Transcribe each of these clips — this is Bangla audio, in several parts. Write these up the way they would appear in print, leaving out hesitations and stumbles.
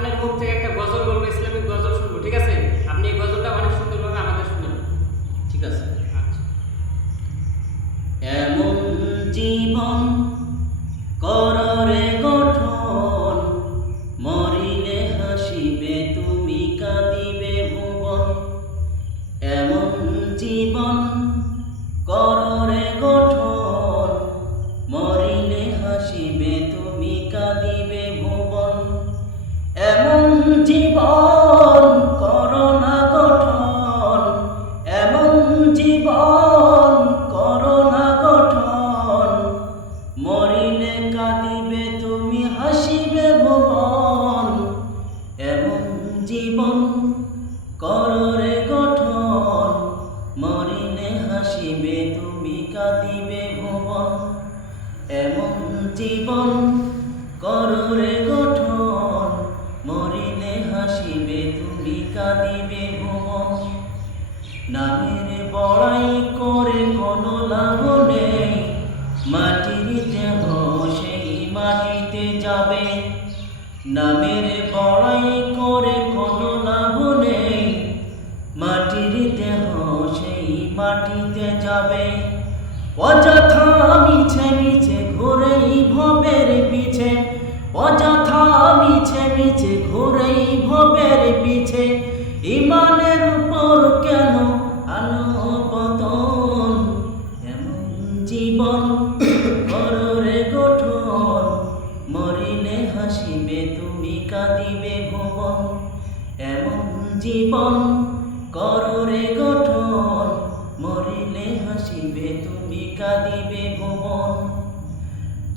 খানের মুখ থেকে একটা গজল বলবো, ইসলামিক গজল শুনবো, ঠিক আছে? আপনি এই গজলটা অনেক সুন্দরভাবে আমাদের শোনাবেন। ঠিক আছে। আচ্ছা। এমন জীবন কররে গঠন, মরিলে হাসিবে তুমি কাঁদিবে ভুবন। এমন জীবন কররে গঠন, মরিলে হাসিবে তুমি কাঁদিবে ভুবন। এমন জীবন করোনা গঠন, এমন জীবন করোনা গঠন, মরিলে কাঁদিবে তুমি হাসিবে ভুবন। এমন জীবন কররে গঠন, মরিলে হাসিবে তুমি কাঁদিবে ভুবন। এমন জীবন কররে গঠন, মরিলে হাসিবে তুমি কাঁদিবে ভুবন। নামের বড়াই করে কোনো লাভ নেই, মাটির দেহ সেই মাটিতে যাবে। নামের বড়াই করে কোনো লাভ নেই, মাটির দেহ সেই মাটিতে যাবে। অযথা মিছে মিছে ঘুরেই ভবের পিছে, অযথা মিছে মিছে ঘুরেই ভবের পিছে। ইমানের উপর কেন আলো পতন? এমন জীবন কররে গঠন, মরিলে হাসিবে তুমি কাঁদিবে ভুবন। এমন জীবন কররে গঠন, মরিলে হাসিবে তুমি কাঁদিবে ভুবন।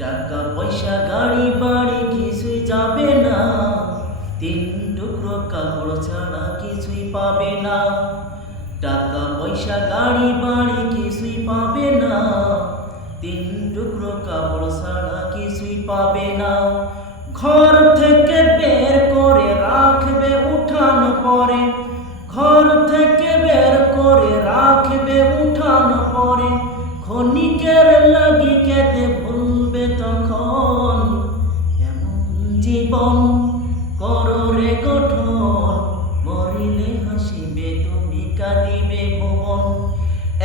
টাকা পয়সা গাড়ি বাড়ি কিছুই যাবে না, তিন টুকরো কাপড় ছাড়া কিছুই পাবে না। টাকা পয়সা গাড়ি বাড়ি কিছুই পাবে না, তিন টুকরো কাপড় ছাড়া কিছুই পাবে না। ঘর থেকে বের করে রাখবে উঠান পরে, ঘর থেকে বের করে রাখবে উঠান পরে। ক্ষণিকের লাগি কেঁদে ভুলবে তখন। এমন জীবন কররে গঠন, মরিলে হাসিবে তুমি কাঁদিবে ভুবন।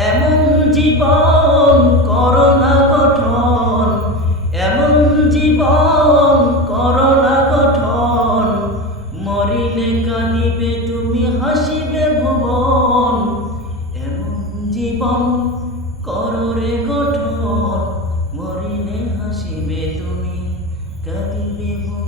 এমন জীবন করোনা গঠন, এমন জীবন করোনা গঠন, মরিলে কাঁদিবে তুমি হাসিবে ভুবন। এমন জীবন কররে গঠন, মরিলে হাসিবে তুমি কাঁদিবে ভুবন।